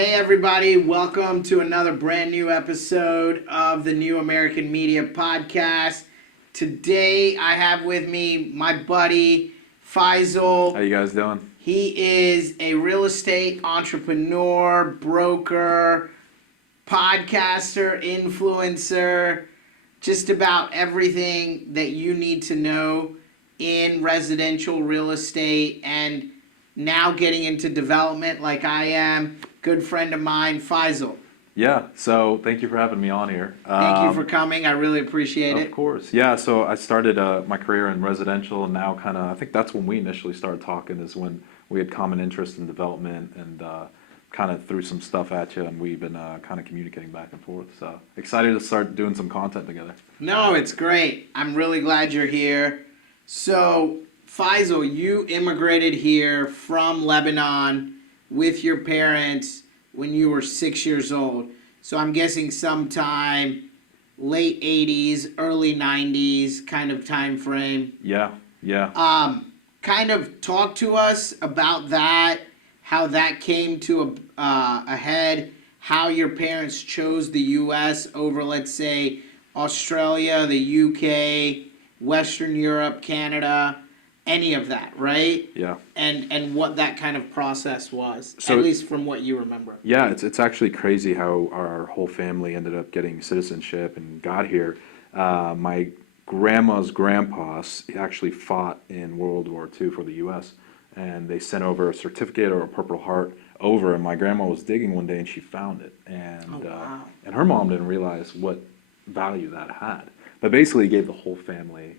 Hey everybody, welcome to another brand new episode of the New American Media Podcast. Today I have with me my buddy Faysal. How you guys doing? He is a real estate entrepreneur, broker, podcaster, influencer, just about everything that you need to know in residential real estate and now getting into development like I am. Good friend of mine, Faysal. Yeah, so thank you for having me on here. Thank you for coming. I really appreciate it. Of course. Yeah, so I started my career in residential, and now I think that's when we initially started talking, is when we had common interest in development, and kind of threw some stuff at you, and we've been kind of communicating back and forth. So excited to start doing some content together. No, it's great. I'm really glad you're here. So, Faysal, you immigrated here from Lebanon with your parents when you were 6 years old. So I'm guessing sometime late 80s, early 90s kind of time frame. Yeah. Kind of talk to us about that, how that came to a head, how your parents chose the U.S. over, let's say, Australia, the U.K., Western Europe, Canada, any of that, right? Yeah. And what that kind of process was, So, at least from what you remember. Yeah, it's actually crazy how our whole family ended up getting citizenship and got here. My grandma's grandpa actually fought in World War II for the U.S., and they sent over a certificate or a Purple Heart over, and my grandma was digging one day and she found it, and wow. And her mom didn't realize what value that had, but basically it gave the whole family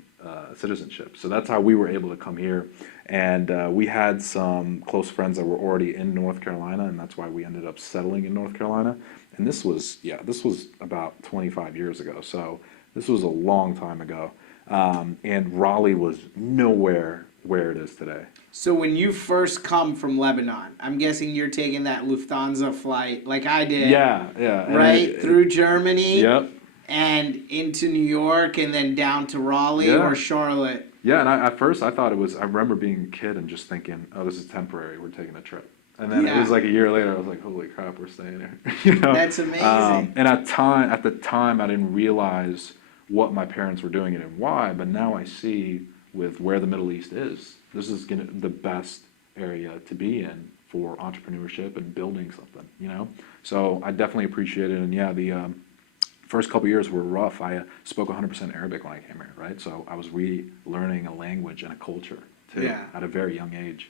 citizenship. So that's how we were able to come here, and we had some close friends that were already in North Carolina, and that's why we ended up settling in North Carolina. And this was about 25 years ago, so this was a long time ago. And Raleigh was nowhere where it is today. So when you first come from Lebanon, I'm guessing you're taking that Lufthansa flight like I did. Yeah. Right? Through Germany. Yep. And into New York and then down to Raleigh or Charlotte. Yeah, and at first I thought it was, I remember being a kid and just thinking, oh, this is temporary, we're taking a trip. And then it was like a year later, I was like, holy crap, we're staying here. You know? That's amazing. And at the time, I didn't realize what my parents were doing and why, but now I see with where the Middle East is, this is the best area to be in for entrepreneurship and building something, you know? So I definitely appreciate it, and yeah, the first couple years were rough. I spoke 100% Arabic when I came here, right? So I was relearning a language and a culture too at a very young age.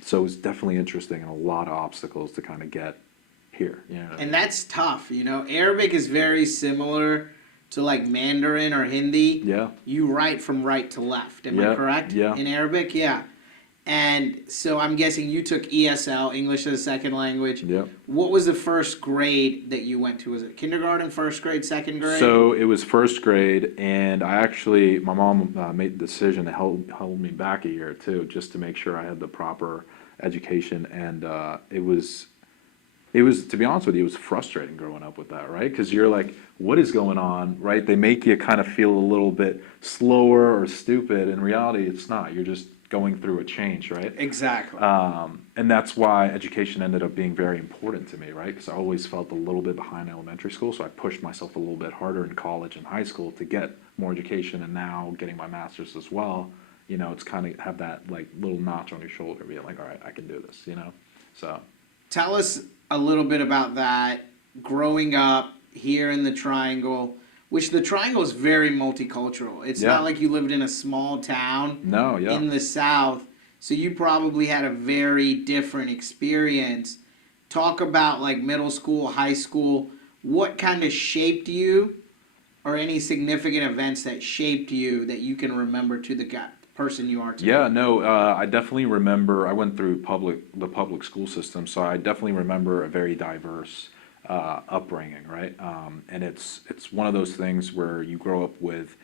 So it was definitely interesting and a lot of obstacles to kind of get here. You know? And that's tough, you know. Arabic is very similar to like Mandarin or Hindi. Yeah. You write from right to left. Am I correct? Yeah. In Arabic, yeah. And so I'm guessing you took ESL, English as a second language. Yep. What was the first grade that you went to? Was it kindergarten, first grade, second grade? So it was first grade, and my mom made the decision to hold me back a year too, just to make sure I had the proper education. And it was, to be honest with you, it was frustrating growing up with that, right? Because you're like, what is going on, right? They make you kind of feel a little bit slower or stupid. In reality, it's not. You're just going through a change, right? Exactly. And that's why education ended up being very important to me, right? Because I always felt a little bit behind elementary school, so I pushed myself a little bit harder in college and high school to get more education, and now getting my master's as well, you know, it's kind of have that like little notch on your shoulder, being like, all right, I can do this, you know? So. Tell us a little bit about that, growing up here in the Triangle, which the Triangle is very multicultural. It's not like you lived in a small town in the South, so you probably had a very different experience. Talk about like middle school, high school, what kind of shaped you, or any significant events that shaped you that you can remember to the person you are today? Yeah, no, I definitely remember, I went through the public school system, so I definitely remember a very diverse upbringing, right? And it's one of those things where you grow up with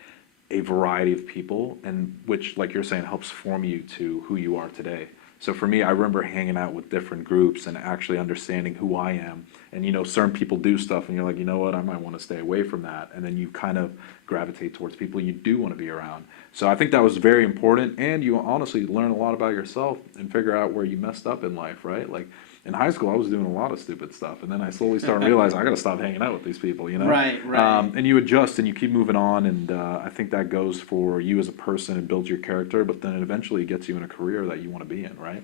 a variety of people, and which, like you're saying, helps form you to who you are today. So for me, I remember hanging out with different groups and actually understanding who I am. And, you know, certain people do stuff and you're like, you know what, I might want to stay away from that. And then you kind of gravitate towards people you do want to be around. So I think that was very important. And you honestly learn a lot about yourself and figure out where you messed up in life, right? Like, in high school, I was doing a lot of stupid stuff. And then I slowly started realizing I got to stop hanging out with these people, you know? Right, right. And you adjust and you keep moving on. And I think that goes for you as a person and builds your character, but then it eventually gets you in a career that you want to be in, right?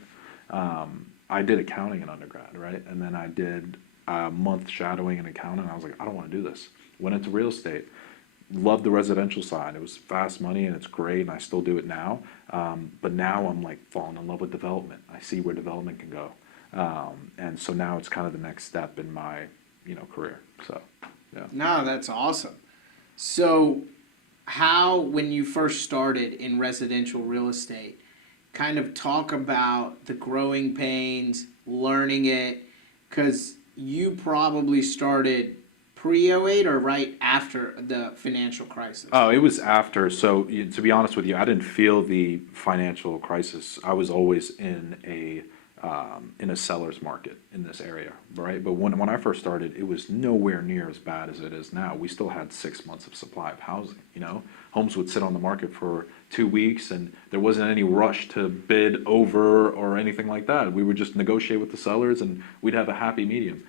I did accounting in undergrad, right? And then I did a month shadowing in accounting. And I was like, I don't want to do this. Went into real estate. Loved the residential side. It was fast money and it's great, and I still do it now. But now I'm like falling in love with development. I see where development can go. And so now it's kind of the next step in my, career. So, yeah. No, that's awesome. So how, when you first started in residential real estate, kind of talk about the growing pains, learning it, because you probably started pre-08 or right after the financial crisis? Oh, it was after. So to be honest with you, I didn't feel the financial crisis. I was always in a seller's market in this area, right? But when I first started, it was nowhere near as bad as it is now. We still had 6 months of supply of housing, Homes would sit on the market for 2 weeks, and there wasn't any rush to bid over or anything like that. We would just negotiate with the sellers, and we'd have a happy medium.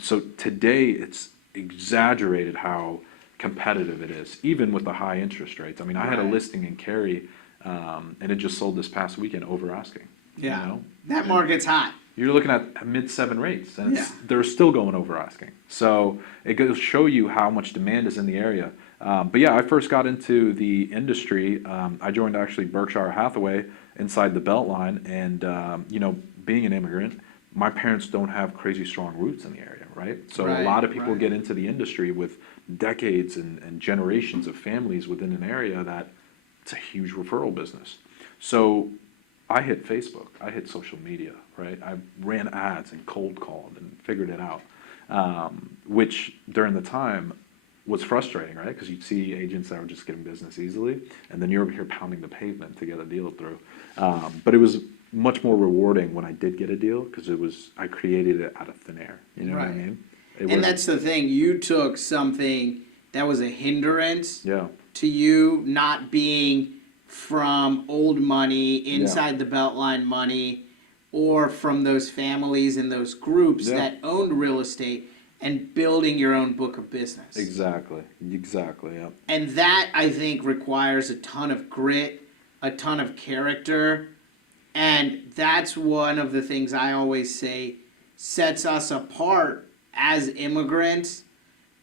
So today, it's exaggerated how competitive it is, even with the high interest rates. I mean, I had a listing in Cary, and it just sold this past weekend over asking. Yeah, that market's hot. You're looking at mid-7 rates, and they're still going over asking. So it goes to show you how much demand is in the area. But yeah, I first got into the industry. I joined actually Berkshire Hathaway inside the Beltline, and being an immigrant, my parents don't have crazy strong roots in the area, right? So a lot of people get into the industry with decades and generations of families within an area that it's a huge referral business. So I hit Facebook, I hit social media, right? I ran ads and cold called and figured it out, which during the time was frustrating, right? Because you'd see agents that were just getting business easily, and then you're over here pounding the pavement to get a deal through. But it was much more rewarding when I did get a deal, because I created it out of thin air. You know what I mean? And that's the thing. You took something that was a hindrance to you, not being from old money, inside the Beltline money, or from those families and those groups that owned real estate, and building your own book of business. Exactly, yeah. And that, I think, requires a ton of grit, a ton of character, and that's one of the things I always say sets us apart as immigrants,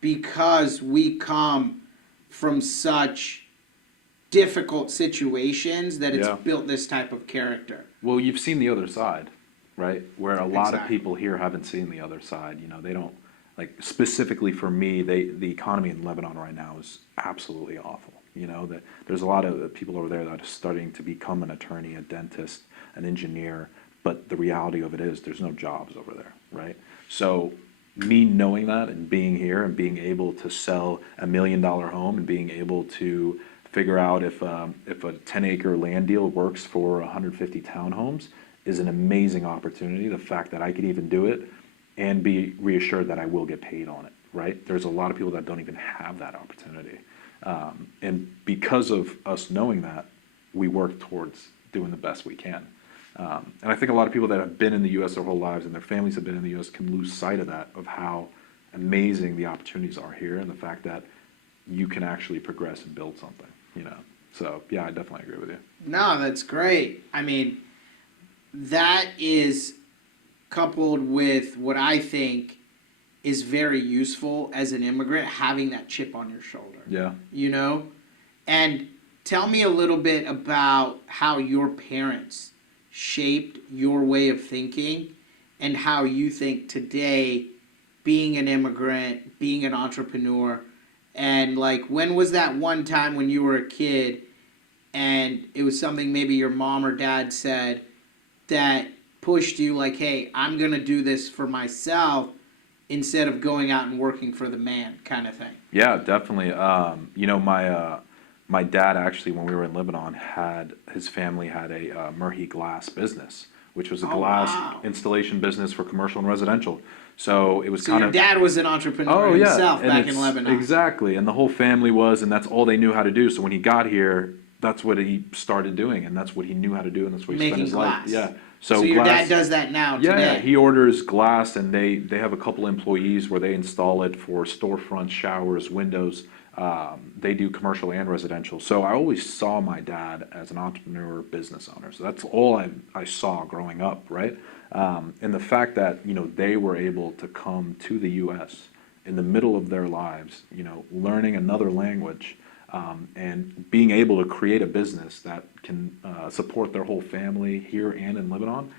because we come from such difficult situations that it's built this type of character. Well, you've seen the other side, right? Where a lot of people here haven't seen the other side. They don't, like, specifically for me, the economy in Lebanon right now is absolutely awful. That there's a lot of people over there that are starting to become an attorney, a dentist, an engineer, but the reality of it is there's no jobs over there, right? So me knowing that and being here and being able to sell $1 million home and being able to figure out if a 10-acre land deal works for 150 townhomes is an amazing opportunity. The fact that I could even do it and be reassured that I will get paid on it, right? There's a lot of people that don't even have that opportunity. And because of us knowing that, we work towards doing the best we can. And I think a lot of people that have been in the U.S. their whole lives and their families have been in the U.S. can lose sight of that, of how amazing the opportunities are here, and the fact that you can actually progress and build something. So yeah, I definitely agree with you. No, that's great. I mean, that is coupled with what I think is very useful as an immigrant, having that chip on your shoulder. Yeah. And tell me a little bit about how your parents shaped your way of thinking, and how you think today, being an immigrant, being an entrepreneur, and like, when was that one time when you were a kid and it was something maybe your mom or dad said that pushed you, like, hey, I'm going to do this for myself instead of going out and working for the man, kind of thing? Yeah, definitely. My dad actually, when we were in Lebanon, his family had a Merhi glass business, which was a glass installation business for commercial and residential. So it was your dad was an entrepreneur himself back in Lebanon. Exactly, and the whole family was, and that's all they knew how to do. So when he got here, that's what he started doing, and that's what he knew how to do, and that's what he spent Making his glass. life. Yeah. So your dad does that now Yeah, today? he orders glass, and they have a couple employees where they install it for storefronts, showers, windows. They do commercial and residential. So I always saw my dad as an entrepreneur, business owner. So that's all I saw growing up, right? And the fact that, you know, they were able to come to the U.S. in the middle of their lives, you know, learning another language, and being able to create a business that can support their whole family here and in Lebanon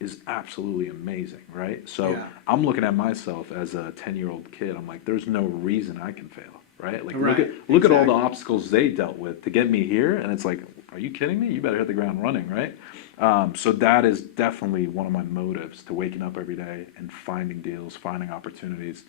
is absolutely amazing, right? So Yeah. I'm looking at myself as a 10-year-old kid. I'm like, there's no reason I can fail, right? Like, Right, look at all the exactly. obstacles they dealt with to get me here, and it's like, are you kidding me? You better hit the ground running, right? So that is definitely one of my motives to waking up every day and finding deals, finding opportunities.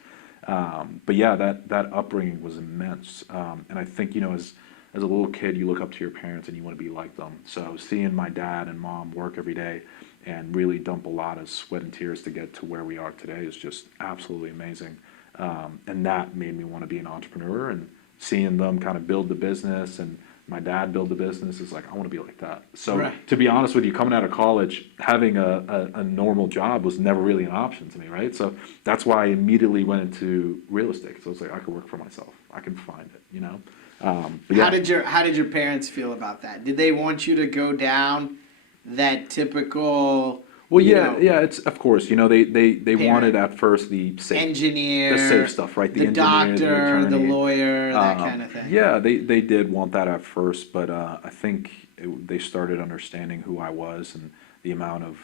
But yeah, that upbringing was immense. And I think, you know, as a little kid, you look up to your parents and you want to be like them. So seeing my dad and mom work every day and really dump a lot of sweat and tears to get to where we are today is just absolutely amazing. And that made me want to be an entrepreneur, and seeing them kind of build the business and my dad build the business is like, I want to be like that. So Right. to be honest with you, coming out of college, having a normal job was never really an option to me, right? So that's why I immediately went into real estate. So I was like, I could work for myself. I can find it, you know? But yeah. How did your parents feel about that? Did they want you to go down that typical, Well, you yeah, know, yeah. It's of course, you know, they parent, wanted at first the engineer, safe stuff, right? The the engineer, the doctor, the attorney. lawyer, that kind of thing? Yeah, they did want that at first, but I think they started understanding who I was and the amount of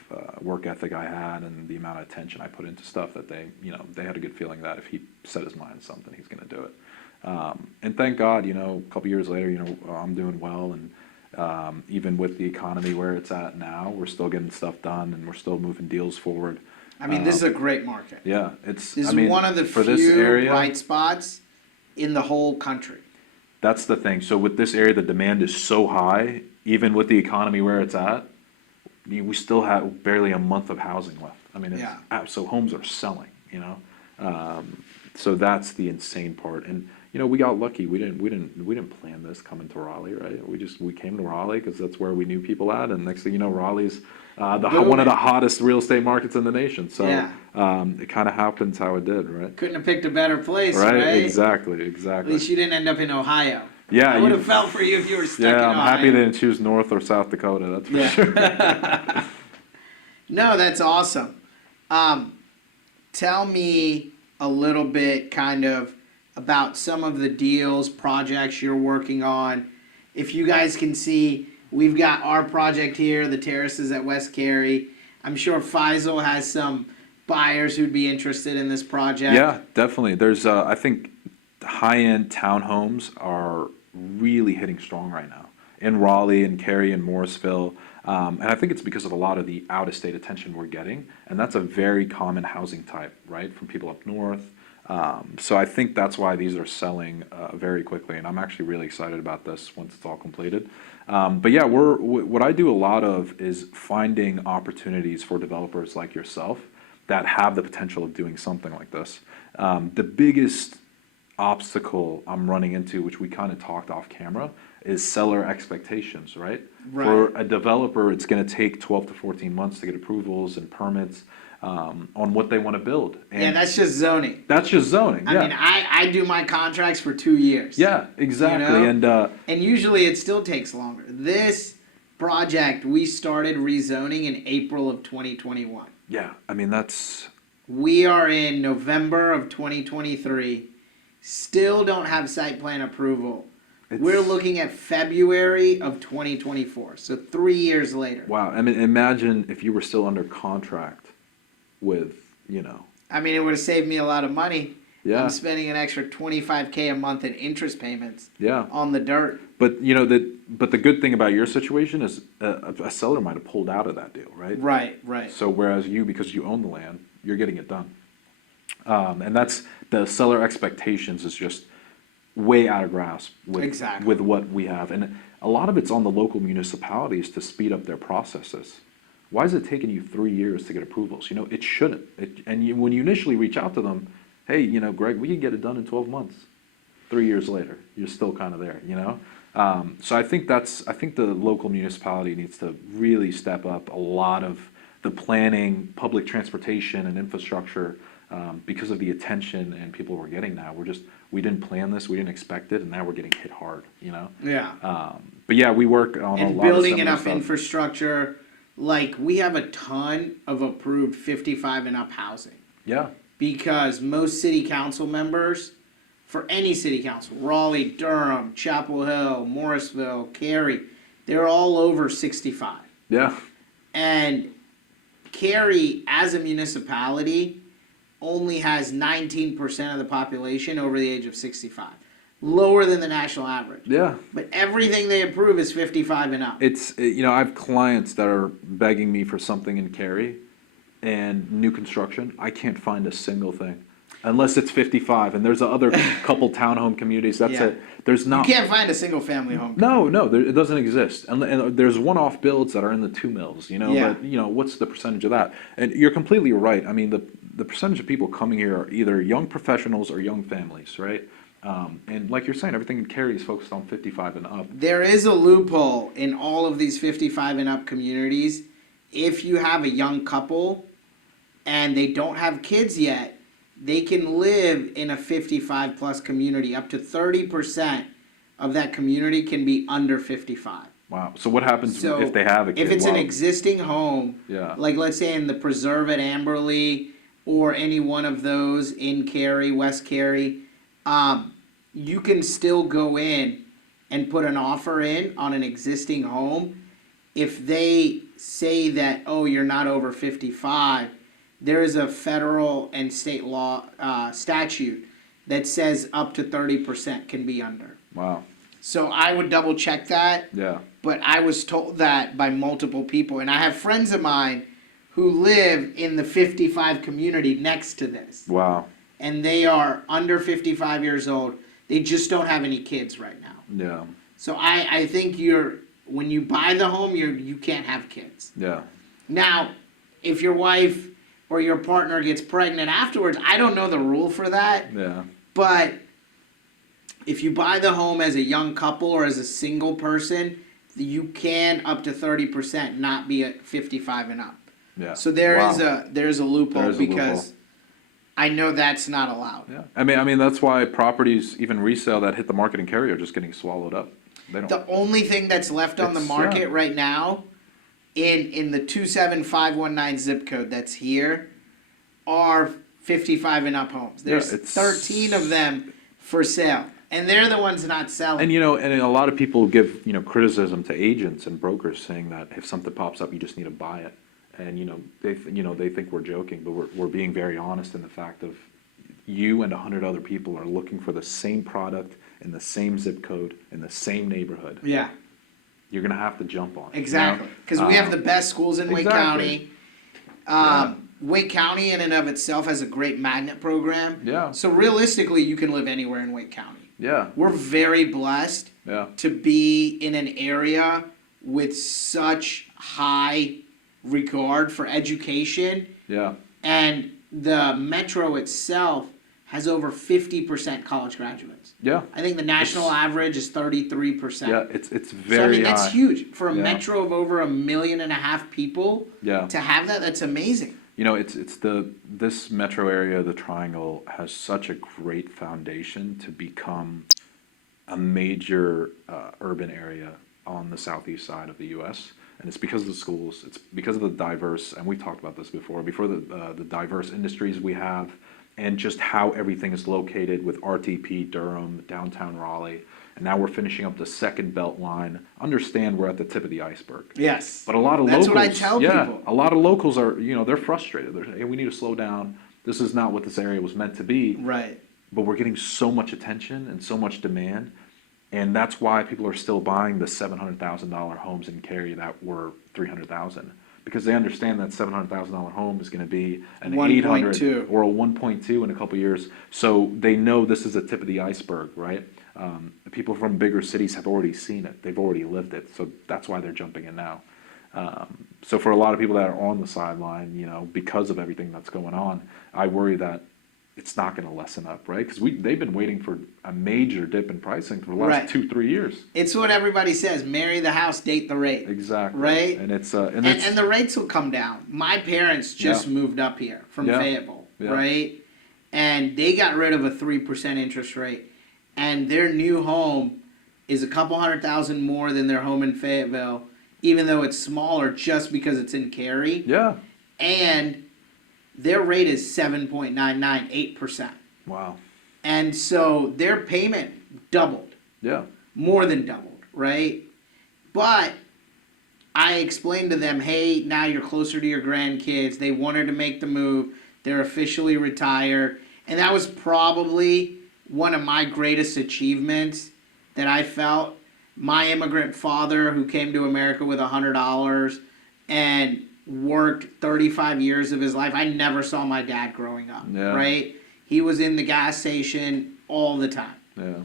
work ethic I had and the amount of attention I put into stuff that they, you know, they had a good feeling that if he set his mind on something, he's going to do it. And thank God, you know, a couple years later, you know, I'm doing well, and even with the economy where it's at now, we're still getting stuff done and we're still moving deals forward. I mean, this is a great market. Yeah, it's. This I is mean, one of the for this few area, bright spots in the whole country. that's the thing. So with this area, the demand is so high, even with the economy where it's at, we still have barely a month of housing left. I mean, so homes are selling, you know. So that's the insane part. And you know, we got lucky. We didn't plan this coming to Raleigh, right? We came to Raleigh because that's where we knew people at, and next thing you know, Raleigh's one of the hottest real estate markets in the nation. So Yeah. it kind of happens how it did, right? Couldn't have picked a better place, right? Exactly. At least you didn't end up in Ohio. Yeah, I would have felt for you if you were stuck in Yeah, Ohio. I'm happy they didn't choose North or South Dakota. That's for sure. No, that's awesome. Tell me a little bit kind of about some of the deals, projects you're working on. If you guys can see, we've got our project here, the terraces at West Cary. I'm sure Faysal has some buyers who'd be interested in this project. Yeah, definitely. There's, I think, high-end townhomes are really hitting strong right now in Raleigh and Cary and Morrisville. And I think it's because of a lot of the out-of-state attention we're getting, and that's a very common housing type, right, from people up north. So I think that's why these are selling very quickly, and I'm actually really excited about this once it's all completed. But yeah, what I do a lot of is finding opportunities for developers like yourself that have the potential of doing something like this. The biggest obstacle I'm running into, which we kind of talked off camera, is seller expectations, right? For a developer, it's going to take 12 to 14 months to get approvals and permits on what they want to build. And yeah, that's just zoning. That's just zoning. I mean, I do my contracts for 2 years. Yeah, exactly. You know? And and usually it still takes longer. This project, we started rezoning in April of 2021. Yeah, I mean, that's... We are in November of 2023. Still don't have site plan approval. We're looking at February of 2024, so 3 years later. Wow, I mean, imagine if you were still under contract with, you know... I mean, it would have saved me a lot of money. Yeah. I'm spending an extra $25K a month in interest payments on the dirt. But, you know, the good thing about your situation is a seller might have pulled out of that deal, right? Right. So whereas you, because you own the land, you're getting it done. And that's... The seller expectations is just way out of grasp with what we have. And a lot of it's on the local municipalities to speed up their processes. Why is it taking you 3 years to get approvals? You know, it shouldn't. When you initially reach out to them, hey, you know, Greg, we can get it done in 12 months. 3 years later, you're still kind of there, you know? So I think the local municipality needs to really step up a lot of the planning, public transportation and infrastructure, because of the attention and people we're getting now. We didn't plan this, we didn't expect it, and now we're getting hit hard, you know? Yeah. But yeah, we work on a lot of And building similar enough stuff. infrastructure, like we have a ton of approved 55 and up housing. Yeah, Because most city council members, for any city council, Raleigh, Durham, Chapel Hill, Morrisville, Cary, they're all over 65. yeah, And Cary, as a municipality, only has 19% of the population over the age of 65. Lower than the national average. yeah. But everything they approve is 55 and up. You know, I have clients that are begging me for something in Cary and new construction. I can't find a single thing unless it's 55. And there's other couple townhome communities. That's Yeah. it. There's not. You can't find a single family home. No, it doesn't exist. And there's one-off builds that are in the 2 mills, you know, Yeah. but, you know, what's the percentage of that? And you're completely right. I mean, the percentage of people coming here are either young professionals or young families, right? And like you're saying, everything in Cary is focused on 55 and up. There is a loophole in all of these 55 and up communities. If you have a young couple and they don't have kids yet, they can live in a 55 plus community. Up to 30% of that community can be under 55. Wow. So what happens So if they have a kid? if it's an Wow. existing home, Yeah. like let's say in the Preserve at Amberley or any one of those in Cary, West Cary, you can still go in and put an offer in on an existing home. If they say that, oh, you're not over 55, there is a federal and state law statute that says up to 30% can be under. Wow. So I would double check that. Yeah. But I was told that by multiple people. And I have friends of mine who live in the 55 community next to this. Wow. And they are under 55 years old. They just don't have any kids right now. Yeah. So I think when you buy the home, you can't have kids. Yeah. Now, if your wife or your partner gets pregnant afterwards, I don't know the rule for that. Yeah. But if you buy the home as a young couple or as a single person, you can up to 30% not be at 55 and up. Yeah. So Wow. there's a loophole There is a because loophole. I know that's not allowed. Yeah. I mean that's why properties, even resale that hit the market in Cary, are just getting swallowed up. They don't. The only thing that's left on the It's, market yeah. right now in the 27519 zip code that's here are 55 and up homes. There's it's- 13 of them for sale. And they're the ones not selling. And you know, and a lot of people give, you know, criticism to agents and brokers saying that if something pops up, you just need to buy it. And you know, they think we're joking, but we're being very honest in the fact of you and 100 other people are looking for the same product in the same zip code in the same neighborhood. Yeah. You're gonna have to jump on it. Exactly, because we have the best schools in Wake Exactly. County. Wake County in and of itself has a great magnet program. Yeah. So realistically, you can live anywhere in Wake County. Yeah. We're very blessed Yeah. to be in an area with such high regard for education, Yeah. and the metro itself has over 50% college graduates. Yeah. I think the national It's- average is 33%. Yeah. It's So I very mean that's high. huge for a Yeah. metro of over 1.5 million people. Yeah. To have that, that's amazing. You know, this metro area, the Triangle, has such a great foundation to become a major urban area on the southeast side of the U.S. And it's because of the schools. It's because of the diverse, and we've talked about this before the diverse industries we have, and just how everything is located with RTP, Durham, downtown Raleigh, and now we're finishing up the second belt line. Understand we're at the tip of the iceberg. Yes. But a lot of That's locals, what I tell people. a lot of locals are, you know, they're frustrated. They're saying, hey, we need to slow down. This is not what this area was meant to be. Right. But we're getting so much attention and so much demand, and that's why people are still buying the $700,000 homes in Cary that were $300,000, because they understand that $700,000 home is going to be an 1.2 $800 or a 1.2 in a couple years. So they know this is the tip of the iceberg, right? People from bigger cities have already seen it; they've already lived it. So that's why they're jumping in now. So for a lot of people that are on the sideline, you know, because of everything that's going on, I worry that it's not going to lessen up, right? Because they've been waiting for a major dip in pricing for the last Right. 2-3 years. It's what everybody says: marry the house, date the rate. Exactly. Right. And it's And the rates will come down. My parents just moved up here from Fayetteville, right? And they got rid of a 3% interest rate, and their new home is a couple $100,000 more than their home in Fayetteville, even though it's smaller, just because it's in Cary. Yeah. And their rate is 7.99, 8%. Wow. And so their payment doubled. Yeah. More than doubled, right? But I explained to them, hey, now you're closer to your grandkids. They wanted to make the move. They're officially retired. And that was probably one of my greatest achievements that I felt. My immigrant father, who came to America with $100 and worked 35 years of his life. I never saw my dad growing up, right? He was in the gas station all the time. Yeah.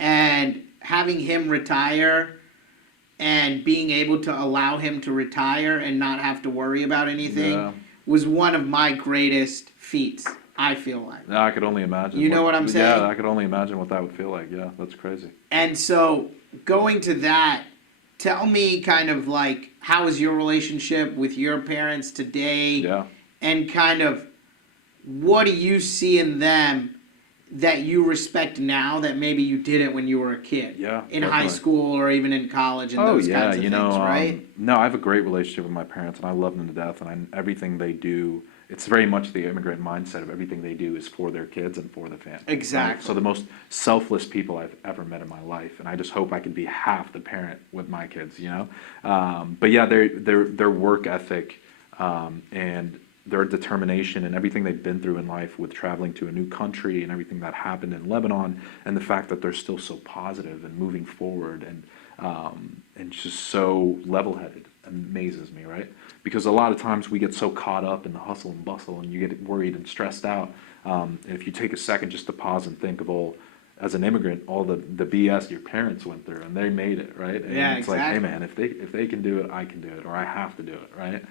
And having him retire and being able to allow him to retire and not have to worry about anything was one of my greatest feats, I feel like. Yeah, I could only imagine. You know what I'm saying? Yeah, I could only imagine what that would feel like. Yeah, that's crazy. And so going to that, tell me kind of like, how is your relationship with your parents today? Yeah. And kind of what do you see in them that you respect now that maybe you didn't when you were a kid? Yeah. In high school or even in college and those kinds of things, right? No, I have a great relationship with my parents, and I love them to death, and everything they do, it's very much the immigrant mindset of everything they do is for their kids and for the family. Exactly. Right? So the most selfless people I've ever met in my life, and I just hope I can be half the parent with my kids, you know? But yeah, their work ethic and their determination and everything they've been through in life with traveling to a new country and everything that happened in Lebanon, and the fact that they're still so positive and moving forward and just so level-headed amazes me, right? Because a lot of times we get so caught up in the hustle and bustle, and you get worried and stressed out. And if you take a second just to pause and think of as an immigrant, all the BS your parents went through, and they made it, right? And it's exactly. like, hey man, if they can do it, I can do it, or I have to do it, right?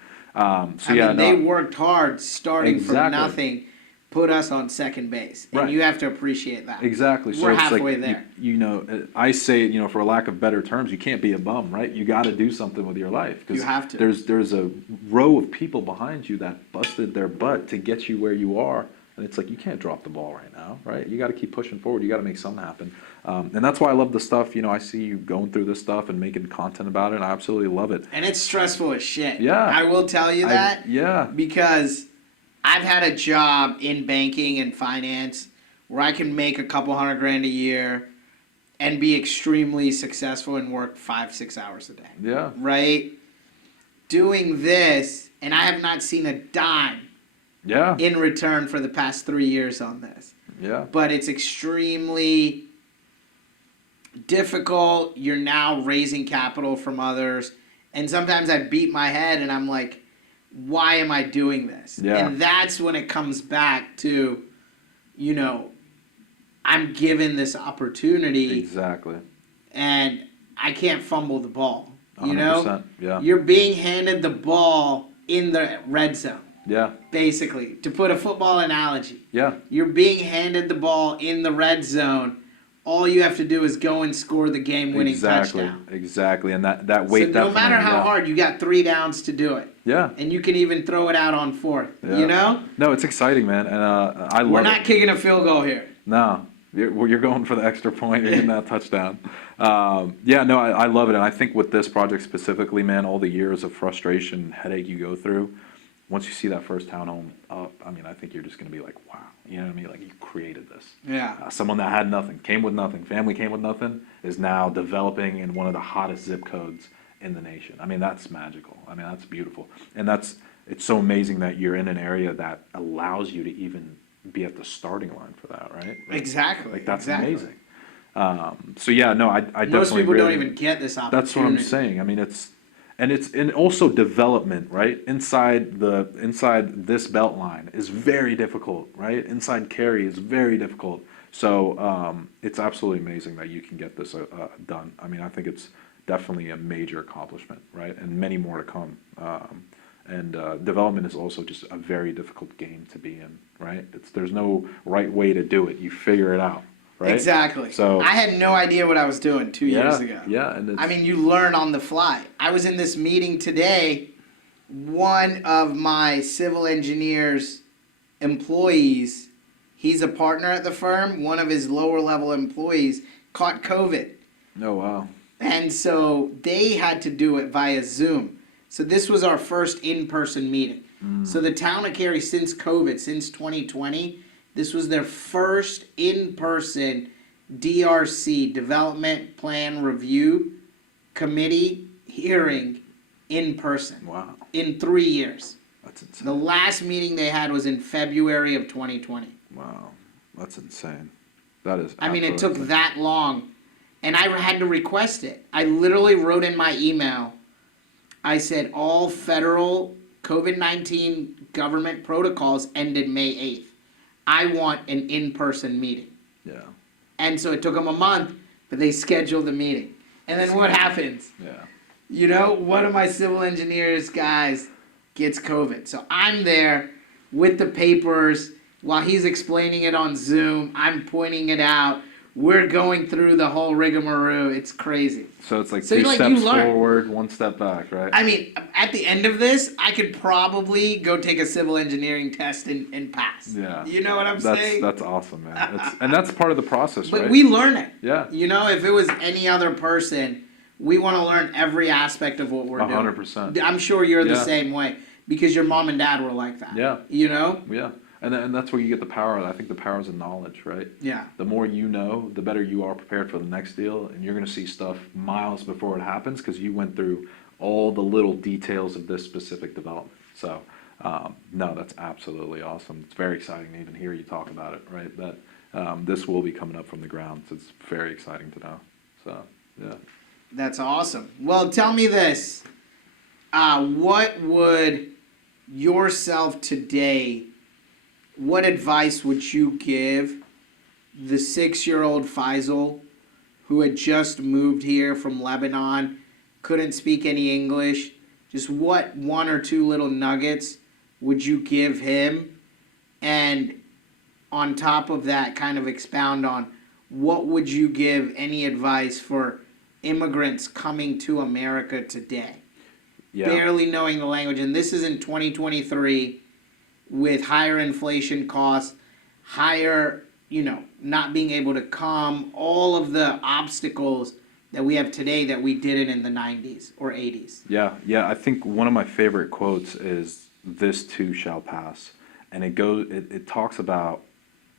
They worked hard, starting from nothing, put us on second base, and you have to appreciate that. Exactly. We're halfway there. You know, I say, for lack of better terms, you can't be a bum, right? You got to do something with your life. You have to. There's a row of people behind you that busted their butt to get you where you are. And it's like, you can't drop the ball right now, right? You got to keep pushing forward. You got to make something happen. And that's why I love the stuff. I see you going through this stuff and making content about it. And I absolutely love it. And it's stressful as shit. Yeah. I will tell you that. Because I've had a job in banking and finance where I can make a couple $100,000 a year and be extremely successful and work 5-6 hours a day. Yeah. Right? Doing this, and I have not seen a dime in return for the past 3 years on this. Yeah. But it's extremely difficult. You're now raising capital from others. And sometimes I beat my head and I'm like, why am I doing this? Yeah. And that's when it comes back to, I'm given this opportunity. Exactly. And I can't fumble the ball. 100%, yeah. You're being handed the ball in the red zone. Yeah. Basically, to put a football analogy. Yeah. You're being handed the ball in the red zone. All you have to do is go and score the game-winning touchdown. Exactly, and that weight. So no matter how hard, you got 3 downs to do it. Yeah. And you can even throw it out on 4th. Yeah. No, it's exciting, man, and I love it. We're not kicking a field goal here. No, you're going for the extra point. You're getting that touchdown. I love it, and I think with this project specifically, man, all the years of frustration and headache you go through, once you see that first townhome up, I think you're just going to be like, wow. You know what I mean? Like, you created this. Yeah. Someone that had nothing, came with nothing, family came with nothing, is now developing in one of the hottest zip codes in the nation. That's magical. That's beautiful. And it's so amazing that you're in an area that allows you to even be at the starting line for that, right? Exactly. Like, that's amazing. I definitely. Most people don't even get this opportunity. That's what I'm saying. It's also development, right? Inside this belt line is very difficult, right? Inside Cary is very difficult. So it's absolutely amazing that you can get this done. I think it's definitely a major accomplishment, right? And many more to come. And development is also just a very difficult game to be in, right? There's no right way to do it. You figure it out, right? Exactly. So I had no idea what I was doing 2 years ago. Yeah, and I mean, you learn on the fly. I was in this meeting today. One of my civil engineer's employees, he's a partner at the firm. One of his lower level employees caught COVID. Oh, wow. And so they had to do it via Zoom. So this was our first in-person meeting. So the town of Cary, since COVID, since 2020, this was their first in-person DRC, Development Plan Review Committee hearing in person. Wow. In 3 years. That's insane. The last meeting they had was in February of 2020. Wow. That's insane. That is I mean, it took insane. that long. And I had to request it. I literally wrote in my email, I said all federal COVID-19 government protocols ended May 8th. I want an in-person meeting. Yeah. And so it took them a month, but they scheduled the meeting. And then what happens? Yeah. You know, one of my civil engineers guys gets COVID. So I'm there with the papers while he's explaining it on Zoom. I'm pointing it out. We're going through the whole rigmarole. It's crazy. So it's like So two you steps learn. forward, one step back, right? I mean, at the end of this, I could probably go take a civil engineering test and pass. Yeah. You know what I'm saying? That's awesome, man. And that's part of the process, But right? we learn it. Yeah. You know, if it was any other person, we want to learn every aspect of what we're doing. 100%. I'm sure you're the Yeah. same way because your mom and dad were like that. Yeah. You know? Yeah. And that's where you get the power. I think the power is in knowledge, right? Yeah. The more you know, the better you are prepared for the next deal, and you're going to see stuff miles before it happens because you went through all the little details of this specific development. So, no, that's absolutely awesome. It's very exciting to even hear you talk about it, right? That this will be coming up from the ground. So it's very exciting to know. So, yeah. That's awesome. Well, tell me this. What would yourself today, what advice would you give the 6-year-old Faysal who had just moved here from Lebanon, couldn't speak any English? Just what 1 or 2 little nuggets would you give him? And on top of that, kind of expound on what would you give any advice for immigrants coming to America today? Yeah. Barely knowing the language. And this is in 2023 with higher inflation costs, higher, not being able to come, all of the obstacles that we have today that we didn't in the 90s or 80s. Yeah. I think one of my favorite quotes is, "This too shall pass." And it talks about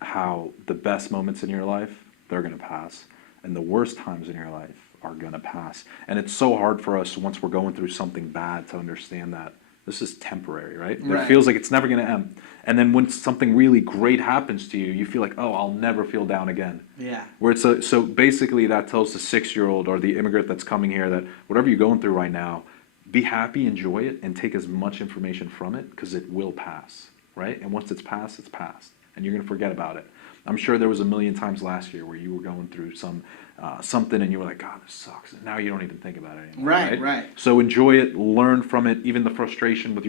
how the best moments in your life, they're going to pass. And the worst times in your life are going to pass. And it's so hard for us once we're going through something bad to understand that this is temporary, right? Right. It feels like it's never going to end. And then when something really great happens to you, you feel like, oh, I'll never feel down again. Yeah. Where so basically that tells the 6-year-old or the immigrant that's coming here that whatever you're going through right now, be happy, enjoy it, and take as much information from it because it will pass, right? And once it's passed, and you're going to forget about it. I'm sure there was a million times last year where you were going through something and you were like, God, this sucks. And now you don't even think about it anymore. Right. So enjoy it, learn from it, even the frustration with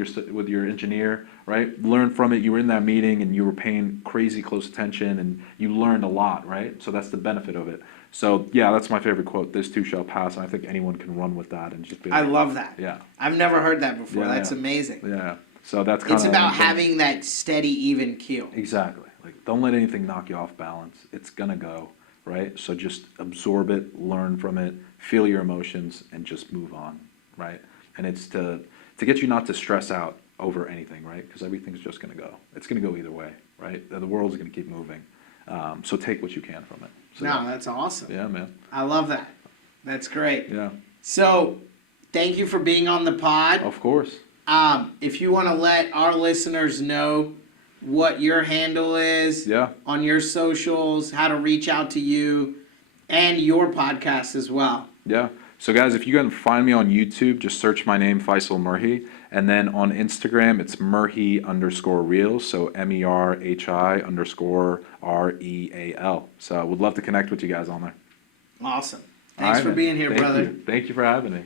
your engineer, right? Learn from it. You were in that meeting and you were paying crazy close attention and you learned a lot, right? So that's the benefit of it. So yeah, that's my favorite quote. "This too shall pass," and I think anyone can run with that and just be like, I love that. Yeah. I've never heard that before. Yeah, That's yeah. amazing. Yeah. So that's kind of. It's about having that steady, even keel. Exactly. Like, don't let anything knock you off balance. It's gonna go, right? So just absorb it, learn from it, feel your emotions, and just move on, right? And it's to get you not to stress out over anything, right? Because everything's just gonna go. It's gonna go either way, right? The world's gonna keep moving. So take what you can from it. So No, that's awesome. yeah, man. I love that. That's great. Yeah. So, thank you for being on the pod. Of course. If you want to let our listeners know what your handle is on your socials, how to reach out to you, and your podcast as well. Yeah. So guys, if you can find me on YouTube, just search my name, Faysal Merhi. And then on Instagram, it's Merhi_real. So MERHI_REAL. So I would love to connect with you guys on there. Awesome. Thanks for man. being here, Thank brother. you. Thank you for having me.